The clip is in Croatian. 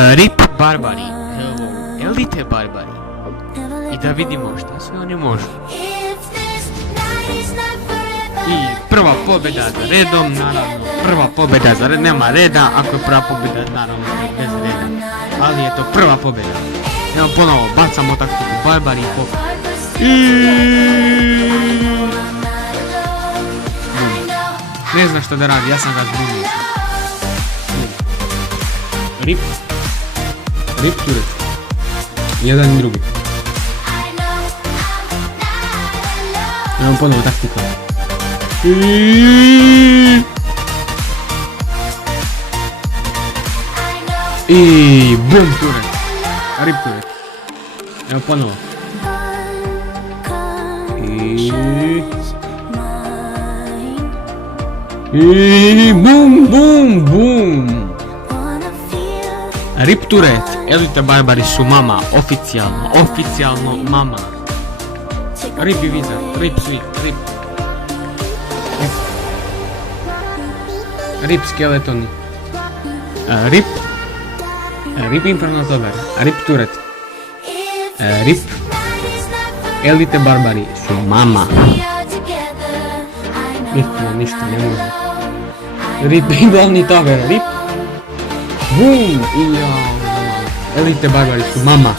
Rip barbari. Elite barbari. I da vidimo šta sve oni možu. I prva pobjeda za redom, naravno. Prva pobjeda za redom, nema reda. Ako je prva pobjeda, naravno bez reda. Ali je to prva pobjeda. Evo ponovo, bacamo taktiku barbari i pobjeda. Ne zna što da radi, ja sam ga zbunio. Rip turret. Jedan i drugi. Evo ponovo taktika. I bum turret. Rip turret. Evo ponovo. I bum bum bum. Rip turret. Elite barbari su mama. Oficijalno mama. Rip divizor. Rip svi. Rip skeletoni. Rip infernal tower. Rip turret. Rip elite barbari su mama. Ništa ne može. Rip glavni tower. Rip. Boom. I elite barbari su mama.